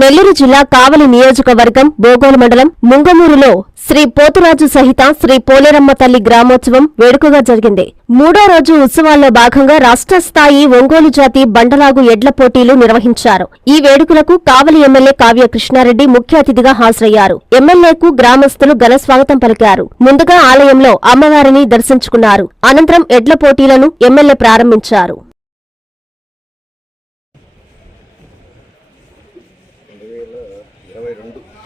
నెల్లూరు జిల్లా కావలి నియోజకవర్గం బోగోలు మండలం ముంగమూరులో శ్రీ పోతురాజు సహిత శ్రీ పోలేరమ్మ తల్లి గ్రామోత్సవం వేడుకగా జరిగింది. మూడో రోజు ఉత్సవాల్లో భాగంగా రాష్ట్ర స్థాయి ఒంగోలు జాతి బండలాగు ఎడ్ల పోటీలు నిర్వహించారు. ఈ వేడుకలకు కావలి ఎమ్మెల్యే కావ్య కృష్ణారెడ్డి ముఖ్య అతిథిగా హాజరయ్యారు. ఎమ్మెల్యేకు గ్రామస్తులు ఘన స్వాగతం పలికారు. ముందుగా ఆలయంలో అమ్మవారిని దర్శించుకున్నారు. అనంతరం ఎడ్ల పోటీలను ఎమ్మెల్యే ప్రారంభించారు. రెండు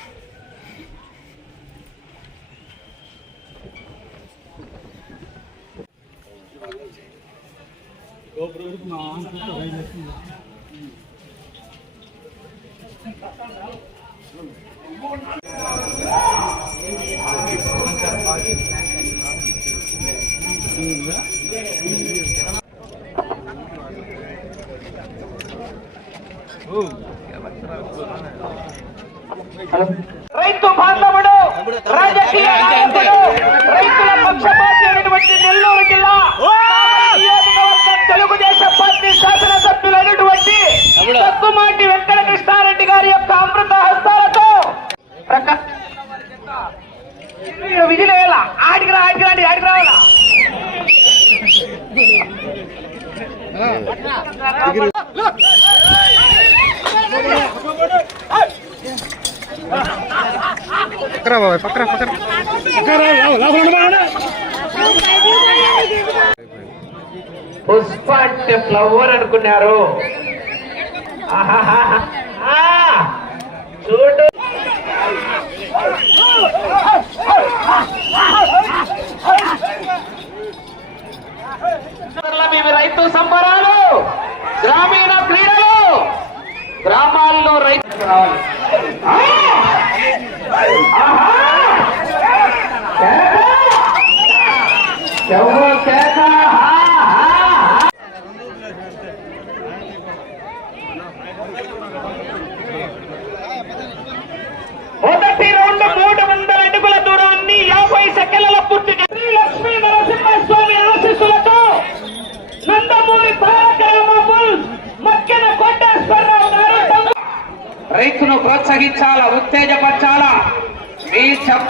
Oh, yeah, that's what I was రైతు బాంధవుడు రాజకీయ నాయకుడు రైతుల పక్షపాతి అయినటువంటి నెల్లూరు జిల్లా నియోజకవర్గం తెలుగుదేశం పార్టీ శాసనసభ్యులైనటువంటి తక్కుమాటి వెంకట కృష్ణారెడ్డి గారి యొక్క అమృత హస్తాలతో మీరు విజిలేయాల ఆడికి రా ఆడికి రాండి ఆడికి రావాలా పక్కరా బాబాయ్ పక్కరా పక్కరా. పుష్ప అంటే ఫ్లవర్ అనుకున్నారు. చూడు. ఇవి రైతు సంబరాలు గ్రామీణ క్రీడలు గ్రామాల్లో రైతు రావాలి. మొదటి రౌండ్ మూడు వందల అడుగుల దూరాన్ని యాభై సెకండ్ల పూర్తి శ్రీ లక్ష్మీ నరసింహస్వామి ఆశీస్సులతో నందమూరి తారక రామాపుల్ కోటేశ్వరరావు గారు రైతును ప్రోత్సహించాలా ఉత్తేజపరచాలా? మీ చెప్ప